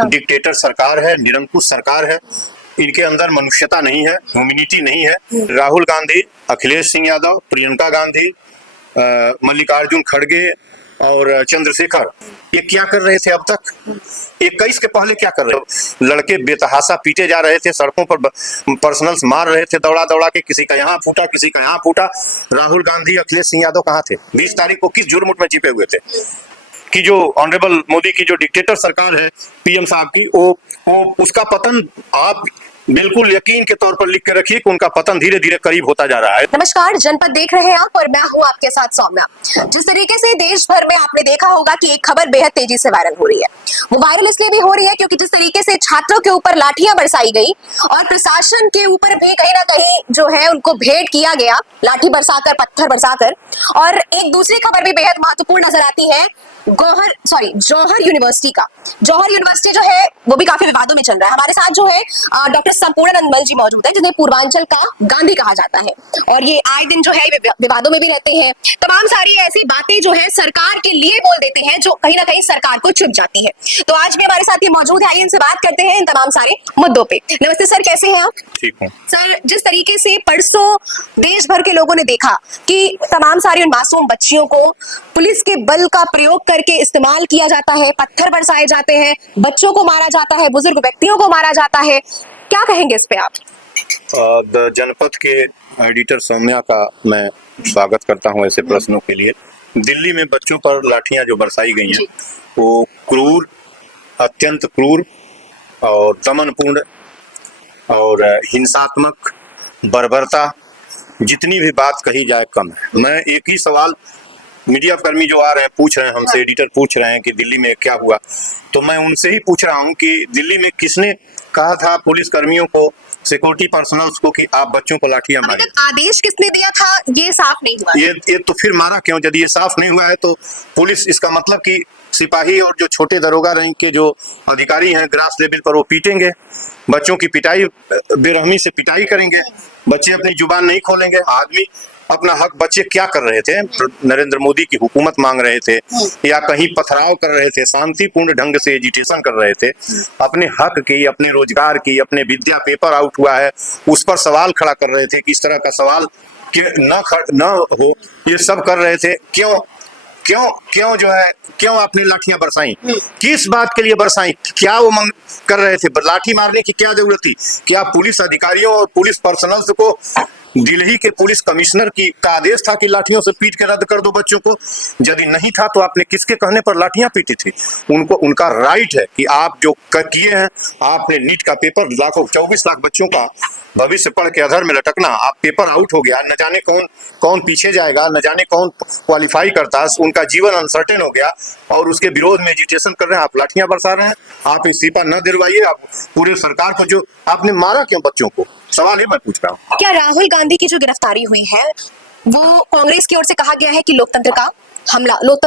Dictator सरकार है, निरंकुश सरकार है। इनके अंदर मनुष्यता नहीं है, ह्यूमैनिटी नहीं है। राहुल गांधी, अखिलेश सिंह यादव, प्रियंका गांधी, मल्लिकार्जुन खड़गे और चंद्रशेखर, ये क्या कर रहे थे अब तक? 21 के पहले क्या कर रहे थे? लड़के बेतहाशा पीटे जा रहे थे, सड़कों पर पर्सनल्स मार रहे थे दौड़ा दौड़ा के, किसी का यहाँ फूटा किसी का यहाँ फूटा। राहुल गांधी, अखिलेश सिंह यादव कहाँ थे? 20 तारीख को किस जुर्म में छिपे हुए थे? कि जो ऑनरेबल मोदी की जो डिक्टेटर सरकार है पीएम साहब की, वो उसका पतन आप बिल्कुल यकीन के तौर पर लिख के रखिए कि उनका पतन धीरे धीरे करीब होता जा रहा है। नमस्कार, जनपद देख रहे हैं आप और मैं हूं आपके साथ सौम्या। जिस तरीके से देश भर में आपने देखा होगा कि एक खबर बेहद तेजी से वायरल हो रही है, वो वायरल इसलिए भी हो रही है क्योंकि जिस तरीके से छात्रों के ऊपर लाठियां बरसाई गई और प्रशासन के ऊपर भी कहीं ना कहीं जो है उनको भेंट किया गया, लाठी बरसाकर, पत्थर बरसाकर। और एक दूसरी खबर भी बेहद महत्वपूर्ण नजर आती है जौहर यूनिवर्सिटी का। जौहर यूनिवर्सिटी जो है वो भी काफी विवादों में चल रहा है। हमारे साथ जो है डॉक्टर संपूर्ण अनमल जी मौजूद है, जिन्हें पूर्वांचल का गांधी कहा जाता है, और ये आए दिन जो है विवादों में भी रहते हैं। तमाम सारी ऐसी बातें जो है सरकार के लिए बोल देते हैं जो कहीं ना कहीं सरकार को चुभ जाती है। तो आज भी हमारे साथ ये मौजूद है, आइए इनसे बात करते हैं इन तमाम सारे मुद्दों पे। नमस्ते सर, कैसे हैं आप? ठीक हूँ सर, जिस तरीके से परसों देश भर के लोगों ने देखा कि तमाम सारी उन मासूम बच्चियों को पुलिस के बल का प्रयोग करके इस्तेमाल किया जाता है, पत्थर बरसाए जाते हैं, बच्चों को मारा जाता है, बुजुर्ग व्यक्तियों को मारा जाता है, क्या कहेंगे इस पे आप? जनपद के एडिटर सौम्या का मैं स्वागत करता हूं ऐसे प्रश्नों के लिए। दिल्ली में बच्चों पर लाठियां जो बरसाई गई हैं वो क्रूर, अत्यंत क्रूर और दमनपूर्ण और हिंसात्मक, बर्बरता, जितनी भी बात कही जाए कम है। मैं एक ही सवाल, मीडिया कर्मी जो आ रहे हैं पूछ रहे हैं हमसे, एडिटर पूछ रहे हैं कि दिल्ली में क्या हुआ, तो मैं उनसे ही पूछ रहा हूं कि दिल्ली में किसने कहा था पुलिस कर्मियों को, सिक्योरिटी पर्सनल्स को कि आप बच्चों को लाठियां मारें? आदेश किसने दिया था ये साफ नहीं हुआ। ये तो फिर मारा क्यों? यदि ये साफ नहीं हुआ है तो पुलिस, इसका मतलब कि सिपाही और जो छोटे दरोगा रैंक के जो अधिकारी हैं ग्रास लेवल पर, वो पीटेंगे बच्चों की, पिटाई, बेरहमी से पिटाई करेंगे, बच्चे अपनी जुबान नहीं खोलेंगे। आदमी अपना हक, बच्चे क्या कर रहे थे? नरेंद्र मोदी की हुकूमत मांग रहे थे या कहीं पथराव कर रहे थे, शांतिपूर्ण ढंग से एजिटेशन कर रहे थे, अपने हक की, अपने रोजगार की, अपने विद्या पेपर आउट हुआ है उस पर सवाल खड़ा कर रहे थे कि इस तरह का सवाल कि न हो, ये सब कर रहे थे। क्यों जो है, क्यों आपने लाठियां बरसाई? किस बात के लिए बरसाई? क्या वो कर रहे थे? लाठी मारने की क्या जरूरत थी? क्या पुलिस अधिकारियों और पुलिस पर्सनल्स को दिल्ली के पुलिस कमिश्नर का आदेश था कि लाठियों से पीट के रद्द कर दो बच्चों को? यदि नहीं था तो आपने किसके कहने पर लाठियां पीटी थी? उनका राइट है कि आप जो किए हैं, आपने नीट का पेपर, लाखों 24 लाख बच्चों का भविष्य पढ़ के अधर में लटकना, आप पेपर आउट हो गया, न जाने कौन पीछे जाएगा, न जाने कौन क्वालिफाई करता, उनका जीवन अनसर्टेन हो गया और उसके विरोध में एजिटेशन कर रहे हैं, आप लाठियां बरसा रहे हैं। आप इस्तीफा न दिलवाइए, आप पूरे सरकार को, जो आपने मारा क्यों बच्चों को? सवाल ही मैं पूछ रहा हूँ। क्या राहुल गांधी की जो गिरफ्तारी हुई है वो कांग्रेस की ओर से कहा गया है कि लोकतंत्र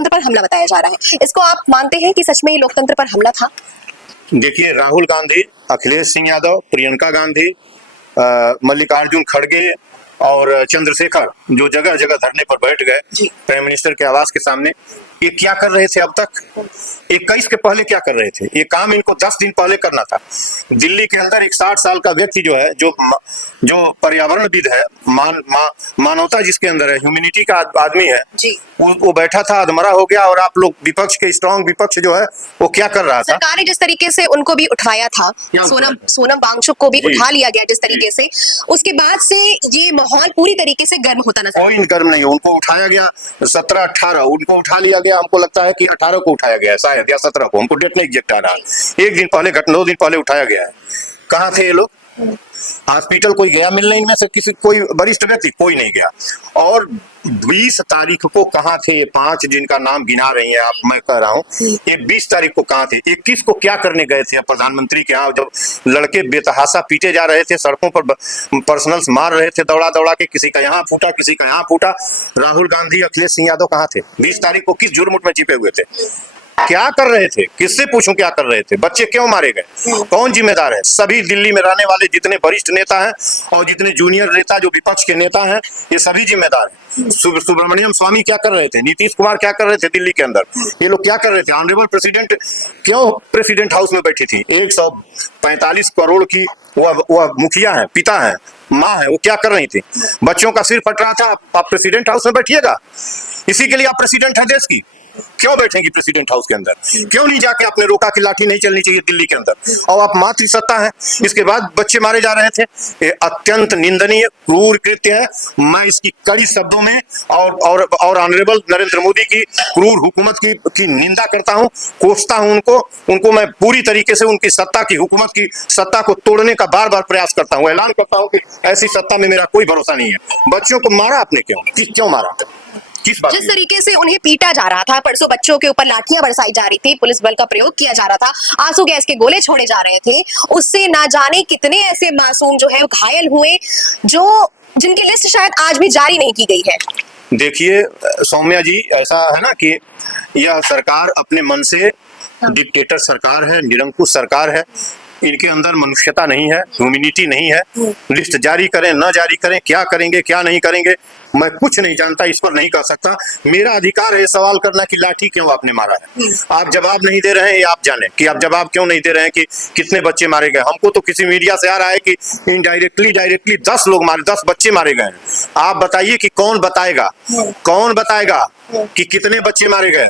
पर हमला बताया जा रहा है, इसको आप मानते हैं कि सच में लोकतंत्र पर हमला था? देखिए, राहुल गांधी, अखिलेश सिंह यादव, प्रियंका गांधी, मल्लिकार्जुन खड़गे और चंद्रशेखर जो जगह जगह धरने पर बैठ गए प्राइम मिनिस्टर के आवास के सामने, ये क्या कर रहे थे अब तक? 21 के पहले क्या कर रहे थे? ये काम इनको 10 दिन पहले करना था। दिल्ली के अंदर एक 60 साल का व्यक्ति जो है, जो पर्यावरणविद है, मानवता जिसके अंदर है, ह्यूमैनिटी का आदमी है, वो बैठा था, अधमरा हो गया। और आप लोग विपक्ष के, स्ट्रॉन्ग विपक्ष जो है, वो क्या कर रहा था? सरकार ने जिस तरीके से उनको भी उठाया था, सोनम वांगचुक को भी उठा लिया गया जिस तरीके से, उसके बाद से ये माहौल पूरी तरीके से गर्म होता नजर। कोई गर्म नहीं है, उनको उठाया गया 17-18, उनको उठा लिया गया। हमको लगता है कि 18 को उठाया गया है शायद, या 17 को, हमको डेट नहीं एग्जैक्ट आ रहा है। एक दिन पहले, 2 दिन पहले उठाया गया है। कहाँ थे ये लोग? हॉस्पिटल कोई गया मिलने इनमें से? कोई वरिष्ठ व्यक्ति? कोई नहीं गया। और 20 तारीख को कहाँ थे ये 5 जिनका नाम गिना रही हैं आप, मैं कह रहा हूँ, ये 20 तारीख को कहाँ थे? 21 को क्या करने गए थे प्रधानमंत्री के यहाँ, जब लड़के बेतहाशा पीटे जा रहे थे, सड़कों पर पर्सनल्स मार रहे थे दौड़ा दौड़ा के, किसी का यहाँ फूटा किसी का यहाँ फूटा। राहुल गांधी, अखिलेश सिंह यादव कहाँ थे? 20 तारीख को किस जुर्म में छिपे हुए थे? क्या कर रहे थे, किससे पूछूं क्या कर रहे थे, बच्चे क्यों मारे गए, कौन जिम्मेदार है? सभी दिल्ली में रहने वाले जितने वरिष्ठ नेता हैं और जितने जूनियर नेता जो विपक्ष के नेता हैं, ये सभी जिम्मेदार हैं। सुब्रमण्यम स्वामी क्या कर रहे थे, नीतीश कुमार क्या कर रहे थे दिल्ली के अंदर, ये लोग क्या कर रहे थे? ऑनरेबल प्रेसिडेंट क्यों प्रेसिडेंट हाउस में बैठी थी? 145 करोड़ की वह मुखिया है, पिता है, माँ है, वो क्या कर रही थी? बच्चों का सिर फट रहा था, आप प्रेसिडेंट हाउस में बैठिएगा? इसी के लिए आप प्रेसिडेंट है देश की। क्यों बैठेंगी प्रेसिडेंट हाउस के अंदर? क्यों नहीं जाके आपने रोका कि लाठी नहीं चलनी चाहिए दिल्ली के अंदर? और आप मातृ सत्ता है, इसके बाद बच्चे मारे जा रहे थे। ये अत्यंत निंदनीय क्रूर कृत्य है। मैं इसकी कड़ी शब्दों में और ऑनरेबल नरेंद्र मोदी की क्रूर हुकूमत की निंदा करता हूं, कोसता हूं उनको मैं पूरी तरीके से उनकी सत्ता की, हुकूमत की सत्ता को तोड़ने का बार बार प्रयास करता हूं। ऐलान करता हूं कि ऐसी सत्ता में मेरा कोई भरोसा नहीं है। बच्चों को मारा आपने क्यों मारा? किस बात? जिस तरीके से उन्हें पीटा जा रहा था, परसों बच्चों के ऊपर लाठियां बरसाई जा रही थी, पुलिस बल का प्रयोग किया जा रहा था, आंसू गैस के गोले छोड़े जा रहे थे, उससे ना जाने कितने ऐसे मासूम जो है घायल हुए, जिनकी लिस्ट शायद आज भी जारी नहीं की गई है। देखिए सौम्या जी, ऐसा है ना कि यह सरकार अपने मन से डिक्टेटर सरकार है, निरंकुश सरकार है। इनके अंदर मनुष्यता नहीं है, ह्यूमैनिटी नहीं है। लिस्ट जारी करें न जारी करें, क्या करेंगे क्या नहीं करेंगे, मैं कुछ नहीं जानता, इस पर नहीं कह सकता। मेरा अधिकार है सवाल करना कि लाठी क्यों आपने मारा है। आप जवाब नहीं दे रहे हैं, आप जाने कि आप जवाब क्यों नहीं दे रहे हैं कि कितने बच्चे मारे गए। हमको तो किसी मीडिया से आ रहा है कि डायरेक्टली 10 लोग मारे, 10 बच्चे मारे गए। आप बताइए कि कौन बताएगा कि कितने बच्चे मारे गए?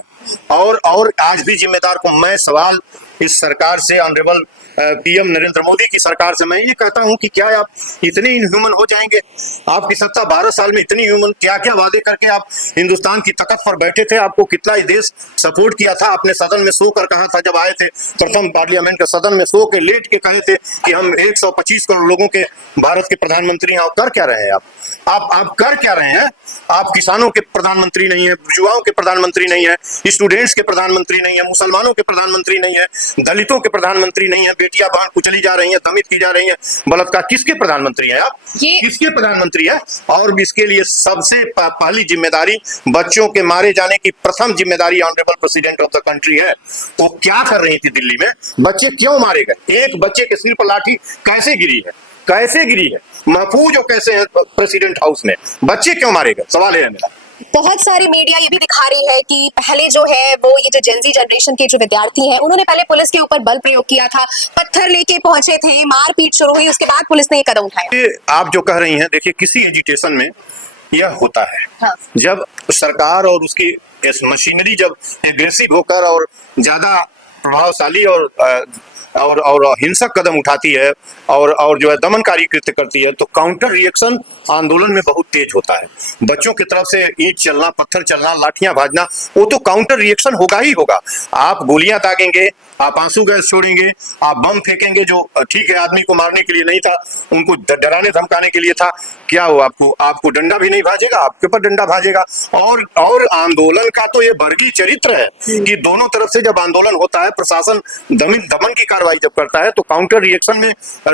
और आज भी जिम्मेदार को मैं सवाल इस सरकार से, ऑनरेबल पीएम नरेंद्र मोदी की सरकार से मैं ये कहता हूं कि क्या आप इतने इनह्यूमन हो जाएंगे? आपकी सत्ता 12 साल में इतनी ह्यूमन, क्या क्या वादे करके आप हिंदुस्तान की तख्त पर बैठे थे? आपको कितना ही देश सपोर्ट किया था? आपने सदन में सो कर कहा था, जब आए थे प्रथम पार्लियामेंट के सदन में सो के लेट के कहे थे कि हम 125 करोड़ लोगों के भारत के प्रधानमंत्री हैं। और कर क्या रहे हैं आप कर क्या रहे हैं? आप किसानों के प्रधानमंत्री नहीं है, युवाओं के प्रधानमंत्री नहीं है, स्टूडेंट्स के प्रधानमंत्री नहीं है, मुसलमानों के प्रधानमंत्री नहीं है, दलितों के प्रधानमंत्री नहीं है, बेटियां बहन कुचली जा रही हैं, दमित की जा रही हैं, बलात्कार। किसके प्रधानमंत्री हैं आप? किसके प्रधानमंत्री है? और इसके लिए सबसे पहली जिम्मेदारी, बच्चों के मारे जाने की प्रथम जिम्मेदारी honourable president of the country है। वो क्या कर रही थी दिल्ली में? बच्चे क्यों मारे गए? एक बच्चे के सिर पर लाठी कैसे गिरी है? महफूज हो कैसे है प्रेसिडेंट हाउस में? बच्चे क्यों मारे गए? सवाल है मेरा। बहुत सारी मीडिया ये भी दिखा रही है कि पहले जो है वो ये जो जेनजी जनरेशन के जो विद्यार्थी हैं, उन्होंने पहले पुलिस के ऊपर बल प्रयोग किया था, पत्थर लेके पहुंचे थे, मारपीट शुरू हुई, उसके बाद पुलिस ने ये कदम उठाया। आप जो कह रही हैं, देखिए किसी एजिटेशन में यह होता है। हाँ। जब सरकार और उसकी मशीनरी जब एग्रेसिव होकर और ज्यादा प्रभावशाली और हिंसक कदम उठाती है और जो है दमनकारी कृत्य करती है, तो काउंटर रिएक्शन आंदोलन में बहुत तेज होता है। बच्चों की तरफ से ईंट चलना, पत्थर चलना, लाठियां भाजना, वो तो काउंटर रिएक्शन होगा ही होगा। आप गोलियां दागेंगे, आप आंसू गैस छोड़ेंगे, आप बम फेंकेंगे, जो ठीक है आदमी को मारने के लिए नहीं था, उनको डराने धमकाने के लिए था। क्या हो, आपको डंडा भी नहीं भाजेगा, आपके ऊपर डंडा भाजेगा। और आंदोलन का तो ये वर्गीय चरित्र है कि दोनों तरफ से जब आंदोलन होता है, प्रशासन दमन की कार्रवाई जब करता है, तो काउंटर रिएक्शन में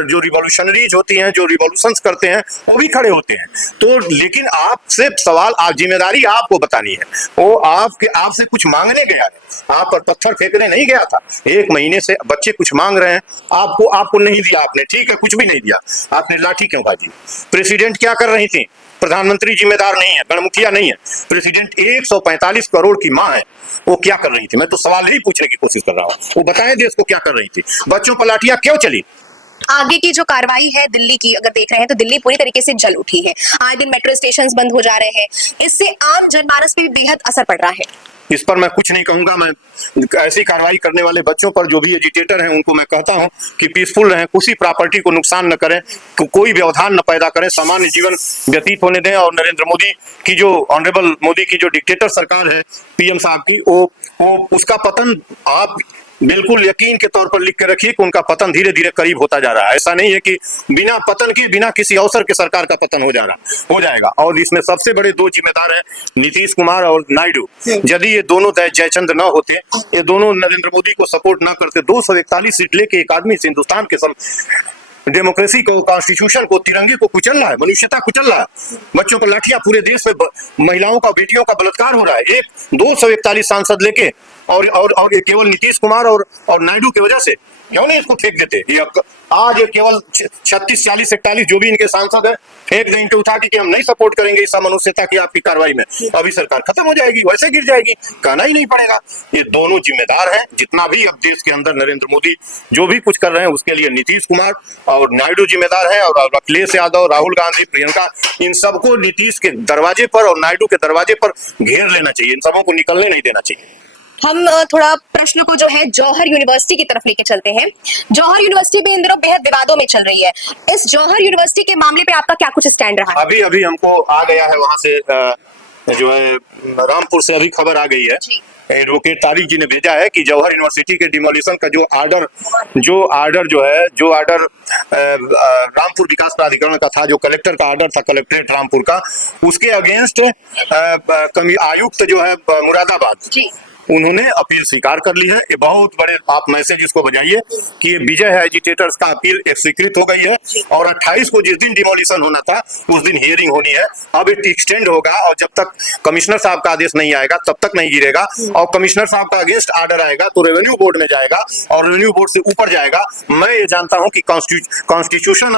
जो रिवॉल्यूशनरीज होती हैं, जो रिवॉल्यूशंस करते हैं, वो भी खड़े होते हैं। तो लेकिन आपसे सवाल, आप जिम्मेदारी आपको बतानी है। वो आपसे कुछ मांगने गया है, आप पर पत्थर फेंकने नहीं गया था। 1 महीने से बच्चे कुछ मांग रहे हैं, आपको नहीं दिया आपने, ठीक है, कुछ भी नहीं दिया, आपने लाठी क्यों भाजी? प्रेसिडेंट क्या कर रही थी? प्रधानमंत्री जिम्मेदार नहीं है, गणमुखिया नहीं है, प्रेसिडेंट 145 करोड़ की मां है, वो क्या कर रही थी? मैं तो सवाल ही पूछने की कोशिश कर रहा हूँ, वो बताएं देश को क्या कर रही थी? बच्चों पर लाठियां क्यों चली? आगे की जो कार्रवाई है दिल्ली की अगर देख रहे हैं तो दिल्ली पूरी तरीके से जल उठी है, आए दिन मेट्रो स्टेशंस बंद हो जा रहे हैं, इससे आम जनमानस पे भी बेहद असर पड़ रहा है। इस पर मैं कुछ नहीं कहूंगा। मैं ऐसी कार्रवाई करने वाले बच्चों पर, जो भी एजिटेटर हैं, उनको मैं कहता हूं कि पीसफुल रहें, किसी प्रॉपर्टी को नुकसान न करें, कोई व्यवधान न पैदा करें, सामान्य जीवन व्यतीत होने दें। और नरेंद्र मोदी की जो, ऑनरेबल मोदी की जो डिक्टेटर सरकार है पीएम साहब की, वो उसका पतन आप बिल्कुल यकीन के तौर पर लिख के रखिए कि उनका पतन धीरे धीरे करीब होता जा रहा है। ऐसा नहीं है कि बिना पतन के, बिना किसी अवसर के सरकार का पतन हो जाएगा। और इसमें सबसे बड़े 2 जिम्मेदार हैं, नीतीश कुमार और नायडू। यदि ये दोनों जयचंद न होते, ये दोनों नरेंद्र मोदी को सपोर्ट न करते, 241 सीट लेके एक आदमी से हिंदुस्तान के डेमोक्रेसी को, कॉन्स्टिट्यूशन को, तिरंगे को कुचल रहा है, मनुष्यता कुचल रहा है। बच्चों को लाठियां, पूरे देश में महिलाओं का, बेटियों का बलात्कार हो रहा है। एक 241 सांसद लेके और ये केवल नीतीश कुमार और नायडू की वजह से क्यों नहीं इसको फेंक देते? ये आज ये केवल 36, 40, 41 जो भी इनके सांसद है फेंक दें इनके उठा के कि हम नहीं सपोर्ट करेंगे इस अमानुष्यता की आपकी कार्रवाई में, अभी सरकार खत्म हो जाएगी, वैसे गिर जाएगी, कहना ही नहीं पड़ेगा। ये दोनों जिम्मेदार हैं। जितना भी अब देश के अंदर नरेंद्र मोदी जो भी कुछ कर रहे हैं उसके लिए नीतीश कुमार और नायडू जिम्मेदार है, और अखिलेश यादव, राहुल गांधी, प्रियंका, इन सबको नीतीश के दरवाजे पर और नायडू के दरवाजे पर घेर लेना चाहिए। इन सबों को निकलने नहीं देना चाहिए। हम थोड़ा प्रश्न को जो है जौहर यूनिवर्सिटी की तरफ लेके चलते हैं। जौहर यूनिवर्सिटी भी इन दिनों बेहद विवादों में चल रही है। इस जौहर यूनिवर्सिटी के मामले पे आपका क्या कुछ स्टैंड रहा है? अभी हमको आ गया है वहां से जो है रामपुर से अभी खबर आ गई है, एडवोकेट तारिक जी ने भेजा है कि जौहर यूनिवर्सिटी के डिमोलिशन का जो आर्डर रामपुर विकास प्राधिकरण का था, जो कलेक्टर का आर्डर था, कलेक्ट्रेट रामपुर का, उसके अगेंस्ट आयुक्त जो है मुरादाबाद, उन्होंने अपील स्वीकार कर ली है। ये बहुत बड़े आप मैसेज इसको बजाइए कि ये विजय है एजिटेटर्स का, अपील स्वीकृत हो गई है। और 28 को जिस दिन डिमोलिशन होना था उस दिन हियरिंग होनी है। अब ये एक्सटेंड होगा और जब तक कमिश्नर साहब का आदेश नहीं आएगा तब तक नहीं गिरेगा, और कमिश्नर साहब का अगेंस्ट आर्डर आएगा तो रेवेन्यू बोर्ड में जाएगा और रेवेन्यू बोर्ड से ऊपर जाएगा। मैं ये जानता हूं कि constitution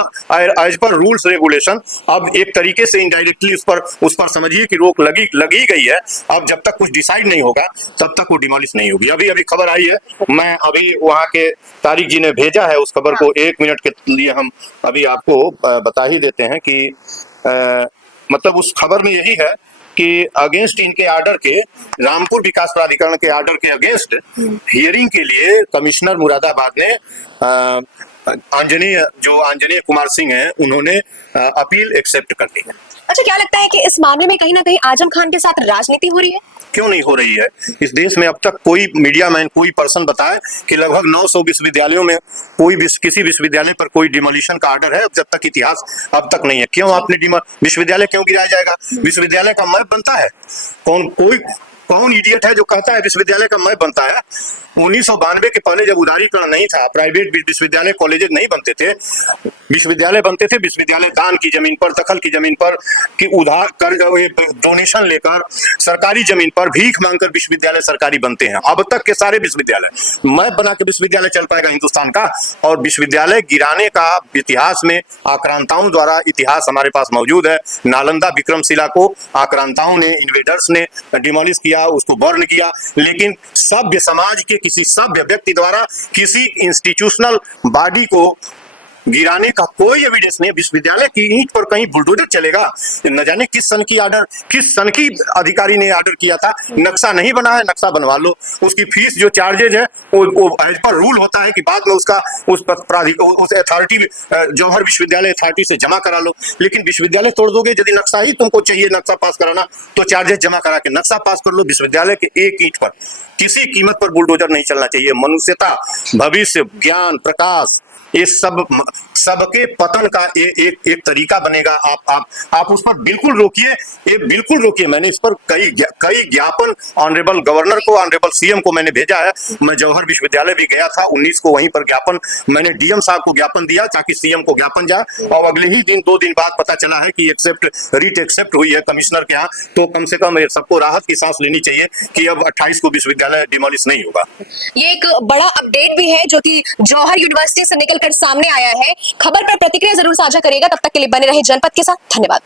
as per rules regulation अब एक तरीके से इनडायरेक्टली उस पर समझिए कि रोक लगी गई है। अब जब तक कुछ डिसाइड नहीं होगा तब तक वो डिमोलिश नहीं होगी। अभी खबर आई है, मैं अभी वहां के तारिक जी ने भेजा है उस खबर को, 1 मिनट के लिए हम अभी आपको बता ही देते हैं कि मतलब उस खबर में यही है कि अगेंस्ट इनके आर्डर के, रामपुर विकास प्राधिकरण के आर्डर के अगेंस्ट हियरिंग के लिए कमिश्नर मुरादाबाद ने आंजनेय कुमार सिंह हैं, उन्होंने अपील एक्सेप्ट कर ली है। अच्छा, क्या लगता है कि इस मामले में कहीं ना कहीं आजम खान के साथ राजनीति हो रही है? क्यों नहीं हो रही है? इस देश में अब तक कोई मीडिया मैन, कोई पर्सन बताए कि लगभग 900 विश्वविद्यालयों में किसी विश्वविद्यालय पर कोई डिमोलिशन का आर्डर है जब तक इतिहास अब तक नहीं है। क्यों आपने विश्वविद्यालय क्यों गिराया जाएगा? विश्वविद्यालय का मैप बनता है। कौन इडियट है जो कहता है विश्वविद्यालय का मैप बनता है? 1992 के पहले जब उदारीकरण नहीं था, प्राइवेट विश्वविद्यालय कॉलेजेस नहीं बनते थे, विश्वविद्यालय बनते थे विश्वविद्यालय दान की जमीन पर, दखल की जमीन पर, कि उधार कर डोनेशन लेकर सरकारी जमीन पर भीख मांगकर विश्वविद्यालय सरकारी बनते हैं। अब तक के सारे विश्वविद्यालय मैप बना के विश्वविद्यालय चल पाएगा हिंदुस्तान का? और विश्वविद्यालय गिराने का इतिहास में आक्रांताओं द्वारा इतिहास हमारे पास मौजूद है। नालंदा विक्रमशिला को आक्रांताओं ने, इन्वेडर्स ने डिमोलिश किया, उसको बर्न किया, लेकिन सभ्य समाज के किसी सभ्य व्यक्ति द्वारा किसी इंस्टीट्यूशनल बॉडी को गिराने का कोई एविडेंस नहीं। विश्वविद्यालय की ईंट पर कहीं बुलडोजर चलेगा? न जाने किस सन की अधिकारी ने आर्डर किया था। नक्शा नहीं बना है, नक्शा बनवा लो। उसकी फीस जो चार्जेज है वो एज पर रूल होता है कि बाद में उस अथॉरिटी, जौहर विश्वविद्यालय अथॉरिटी से जमा करा लो। लेकिन विश्वविद्यालय तोड़ दोगे, यदि नक्शा ही तुमको चाहिए नक्शा पास कराना तो चार्जेस जमा करा के नक्शा पास कर लो। विश्वविद्यालय के एक ईंट पर किसी कीमत पर बुलडोजर नहीं चलना चाहिए। मनुष्यता, भविष्य, ज्ञान, प्रकाश, ये सबके पतन का एक तरीका बनेगा। आप उस पर बिल्कुल रोकिए, ये बिल्कुल रोकिए। मैंने इस पर कई ज्ञापन ऑनरेबल गवर्नर को, ऑनरेबल सीएम को मैंने भेजा है। मैं जौहर विश्वविद्यालय भी गया था 19 को, वहीं पर ज्ञापन मैंने डीएम साहब को ज्ञापन दिया ताकि सीएम को ज्ञापन जाए, और अगले ही दिन 2 दिन बाद पता चला है कि रीट एक्सेप्ट हुई है कमिश्नर के यहाँ। तो कम से कम सबको राहत की सांस लेनी चाहिए कि अब 28 को विश्वविद्यालय डिमोलिश नहीं होगा। ये एक बड़ा अपडेट भी है जो कि जौहर यूनिवर्सिटी से निकलकर सामने आया है। खबर पर प्रतिक्रिया जरूर साझा करिएगा। तब तक के लिए बने रहे जनपद के साथ। धन्यवाद।